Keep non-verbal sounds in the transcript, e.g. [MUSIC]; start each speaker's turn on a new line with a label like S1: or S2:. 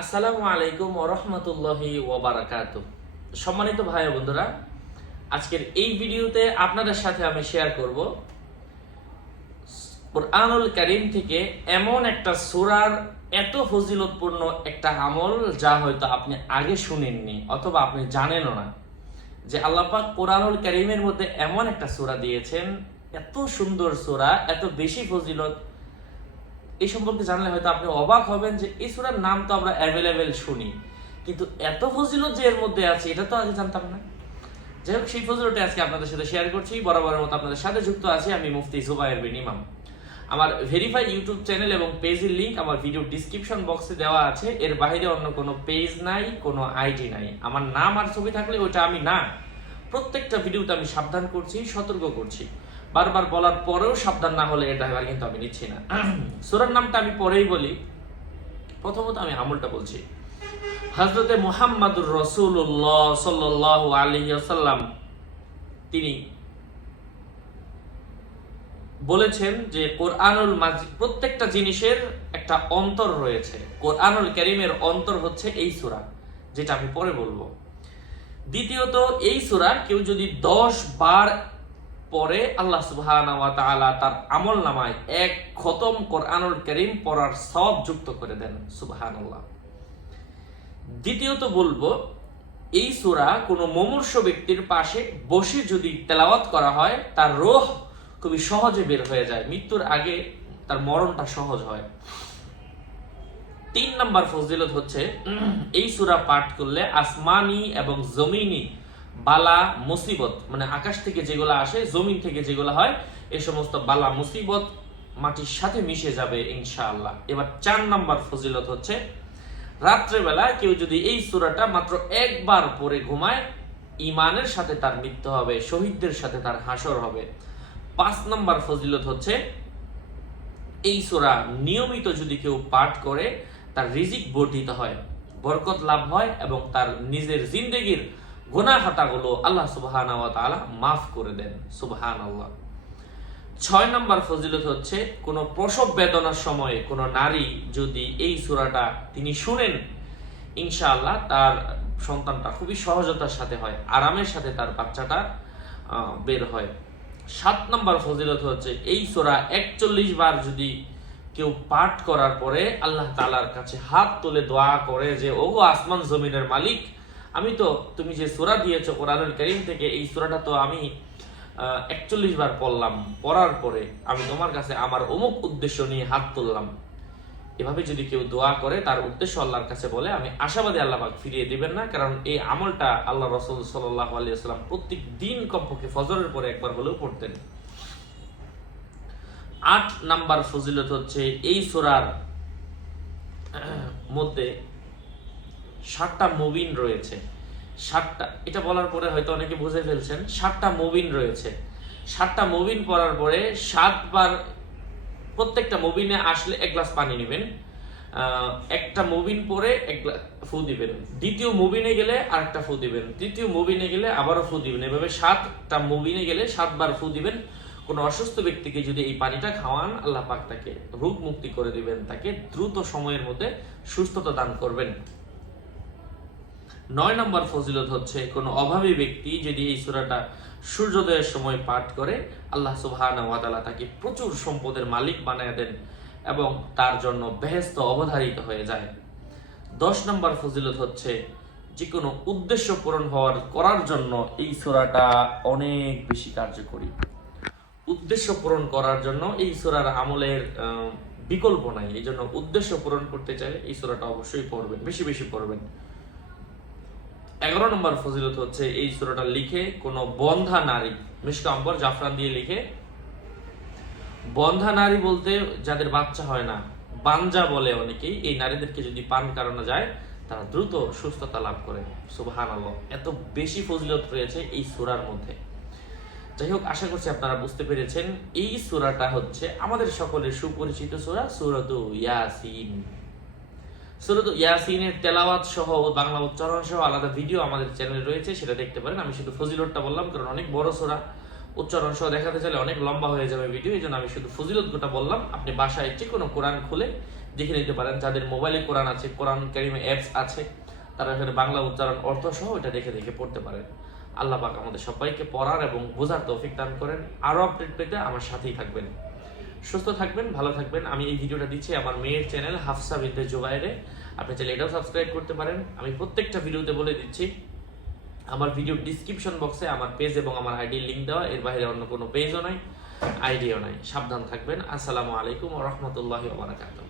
S1: আসসালামু আলাইকুম ওরহমতুল্লাহি ওবারাকাত সম্মানিত ভাই বন্ধুরা, আজকের এই ভিডিওতে আপনাদের সাথে আমি শেয়ার করব কোরআনুল করিম থেকে এমন একটা সূরার এত ফজিলতপূর্ণ একটা আমল যা হয়তো আপনি আগে শুনেননি অথবা আপনি জানেনও না। যে আল্লাপাক কোরআনুল করিমের মধ্যে এমন একটা সূরা দিয়েছেন, এত সুন্দর সূরা, এত বেশি ফজিলত এই সম্পর্কে জানলে হয়তো আপনি অবাক হবেন যে এই সুরার নাম তো আমরা অ্যাভেলেবেল শুনি। কিন্তু এত ফজিলত যে এর মধ্যে আছে, এটা তো আগে জানতাম না। যাই হোক, সেই ফজিলটি আজকে আপনাদের সাথে শেয়ার করছি। বরাবরের মতো আপনাদের সাথে যুক্ত আছি আমি মুফতি জুবাইর বিন ইমাম। আমার ভেরিফাই ইউটিউব চ্যানেল এবং পেজের লিংক আমার ভিডিও ডিসক্রিপশন বক্সে দেওয়া আছে। এর বাইরে অন্য কোনো পেজ নাই, কোনো আইডি নাই। আমার নাম আর ছবি থাকলে ওইটা আমি না। প্রত্যেকটা ভিডিওতে আমি সাবধান করছি, সতর্ক করছি। বারবার বলার পরেও সাবধান না হলে এটা এবার কিন্তু আমি নিচ্ছি না। [CLEARS THROAT] সুরার নামটা আমি পরেই বলি। প্রথমত আমি আমলটা বলছি। হজরতে মোহাম্মদুর রসুল্লাহ সাল্লাহ আলী সাল্লাম তিনি বলেছেন যে কোরআনুল প্রত্যেকটা জিনিসের একটা অন্তর রয়েছে। কোরআনুল করিমের অন্তর হচ্ছে এই সুরা, যেটা আমি পরে বলব। দ্বিতীয়ত, এই সূরা কেউ যদি দশ বার পরে আল্লাহ তাআলা তার আমল নামায় এক খতম কোরআনুল করিম পড়ার সব যুক্ত করে দেন, সুবহানাল্লাহ। দ্বিতীয়ত বলব, এই সুরা কোনো মুমূর্ষ ব্যক্তির পাশে বসে যদি তেলাওয়াত করা হয়, তার রোহ খুবই সহজে বের হয়ে যায়, মৃত্যুর আগে তার মরণটা সহজ হয়। তিন নম্বর ফজিলত হচ্ছে, এই সুরা পাঠ করলে আসমানি এবং জমিনি বালা মুসিবত মানে আকাশ থেকে যেগুলো আসে, জমিন থেকে যেগুলো হয় এই সমস্ত বালা মুসিবত মাটির সাথে মিশে যাবে ইনশাআল্লাহ। এবার চার নাম্বার ফজিলত হচ্ছে রাত্রেবেলা কেউ যদি এই সূরাটা মাত্র একবার পরে ঘুমায় ইমানের সাথে তার মৃত্যু হবে, শহীদদের সাথে তার হাসর হবে। পাঁচ নাম্বার ফজিলত হচ্ছে, এই সূরা নিয়মিত যদি কেউ পাঠ করে, তার রিজিক বর্ধিত হয়, বরকত লাভ হয় এবং তার নিজের জিন্দগির গুনাহ খাতাগুলো আল্লাহ সুবহান মাফ করে দেন সুবহান আল্লাহ ছয় নম্বর ফজিলত হচ্ছে, কোন প্রসব বেদনার সময়ে কোন নারী যদি এই সূরাটা তিনি শুনেন, ইনশাআল্লাহ তার সন্তানটা খুবই সহজতার সাথে হয়, আরামের সাথে তার বাচ্চাটা বের হয়। সাত নম্বর ফজিলত হচ্ছে, এই সোরা একচল্লিশ বার যদি কেউ পাঠ করার পরে আল্লাহ তালার কাছে হাত তুলে দোয়া করে যে, ওগো আসমান জমিনের মালিক আমি তো তুমি যে সূরা দিয়েছ কোরআনুল করিম থেকে, এই সূরাটা তো আমি একচল্লিশ বার পড়লাম। পড়ার পরে আমি তোমার কাছে আমার অমুক উদ্দেশ্য নিয়ে হাত তুললাম। এভাবে যদি কেউ দোয়া করে, তার উদ্দেশ্য আল্লাহর কাছে বলে, আমি আশাবাদী আল্লাহ ফিরিয়ে দিবেন না, কারণ এই আমলটা আল্লাহ রসুল সাল্লাহ আলিয়াল্লাম প্রত্যেক দিন কমপক্ষে ফজরের পরে একবার হলেও পড়তেন। আট নাম্বার ফজিলত হচ্ছে, এই সোরার মধ্যে ষাটটা মুবিন রয়েছে। ষাটটা এটা বলার পরে হয়তো অনেকে বুঝে ফেলছেন ষাটটা মুবিন রয়েছে। ষাটটা মুবিন পড়ার পরে সাতবার প্রত্যেকটা মুবিনে আসলে এক গ্লাস পানি নেবেন একটা মুবিন পরে এক ফু দিবেন। দ্বিতীয় মুবিনে গেলে আরেকটা ফু দিবেন। তৃতীয় মুবিনে গেলে আবারও ফু দিবেন। এভাবে সাতটা মুবিনে গেলে সাতবার ফু দিবেন। কোন অসুস্থ ব্যক্তিকে যদি এই পানিটা খাওয়ান, আল্লাহ পাক তাকে রোগ মুক্তি করে দিবেন, তাকে দ্রুত সময়ের মধ্যে সুস্থতা দান করবেন। নয় নম্বর ফজিলত হচ্ছে, কোনো অভাবী ব্যক্তি যদি এই সূরাটা সূর্যোদয়ের সময় পাঠ করে, আল্লাহ সুবহানাহু ওয়া তাকে প্রচুর সম্পদের মালিক বানায় দেন এবং তার জন্য বেহেস্ত অবধারিত হয়ে যায়। দশ নম্বর ফজিলত হচ্ছে যে কোনো উদ্দেশ্য পূরণ হওয়ার করার জন্য এই সূরাটা অনেক বেশি কার্যকরী। উদ্দেশ্য পূরণ করার জন্য এই সূরার আমলের বিকল্প নাই। এই জন্য উদ্দেশ্য পূরণ করতে চাইলে এই সূরাটা অবশ্যই পড়বেন, বেশি বেশি পড়বেন। এগারো নম্বর ফজিলত হচ্ছে এই সূরাটা লিখে কোন বন্ধা নারী, মিশকা আম্বর জাফরান দিয়ে লিখে, বন্ধা নারী বলতে যাদের বাচ্চা হয় না, বাঞ্জা বলে অনেকেই, এই নারীদেরকে যদি পান কারানো যায়, তারা দ্রুত সুস্থতা লাভ করে। সুবাহান এত বেশি ফজিলত রয়েছে এই সূরার মধ্যে। যাই হোক, আশা করছি আপনারা বুঝতে পেরেছেন, এই সূরাটা হচ্ছে আমাদের সকলের সুপরিচিত সূরা, সূরাত ইয়াসিন। সুরত ইয়াসিনের তেলাওয়াত সহ বাংলা উচ্চারণ সহ আলাদা ভিডিও আমাদের চ্যানেলে রয়েছে, সেটা দেখতে পারেন। আমি শুধু ফজিলতটা বললাম, কারণ অনেক বড় সোরা। উচ্চারণ সহ দেখাতে চাইলে অনেক লম্বা হয়ে যাবে ভিডিও এই জন্য আমি শুধু ফজিলত গোটা বললাম। আপনি বাসায় যে কোনো কোরআন খুলে দেখে নিতে পারেন। যাদের মোবাইলে কোরআন আছে, কোরআন কারিমে অ্যাপস আছে, তারা এখানে বাংলা উচ্চারণ অর্থ সহ এটা দেখে দেখে পড়তে পারেন। আল্লাহ পাক আমাদের সবাইকে পড়ার এবং বোঝার তৌফিক দান করেন। আরও আপডেট পেতে আমার সাথেই থাকবেন। সুস্থ থাকবেন, ভালো থাকবেন। আমি এই ভিডিওটা দিচ্ছি আমার মেয়ের চ্যানেল হাফসা বিদ্যা জোবাইরে আপনি চাইলে এটাও সাবস্ক্রাইব করতে পারেন। আমি প্রত্যেকটা ভিডিওতে বলে দিচ্ছি, আমার ভিডিও ডিসক্রিপশন বক্সে আমার পেজ এবং আমার আইডির লিঙ্ক দেওয়া। এর বাইরে অন্য কোনো পেজও নাই আইডিও নাই। সাবধান থাকবেন। আসসালামু আলাইকুম রহমতুল্লাহ বারাকাতুহ।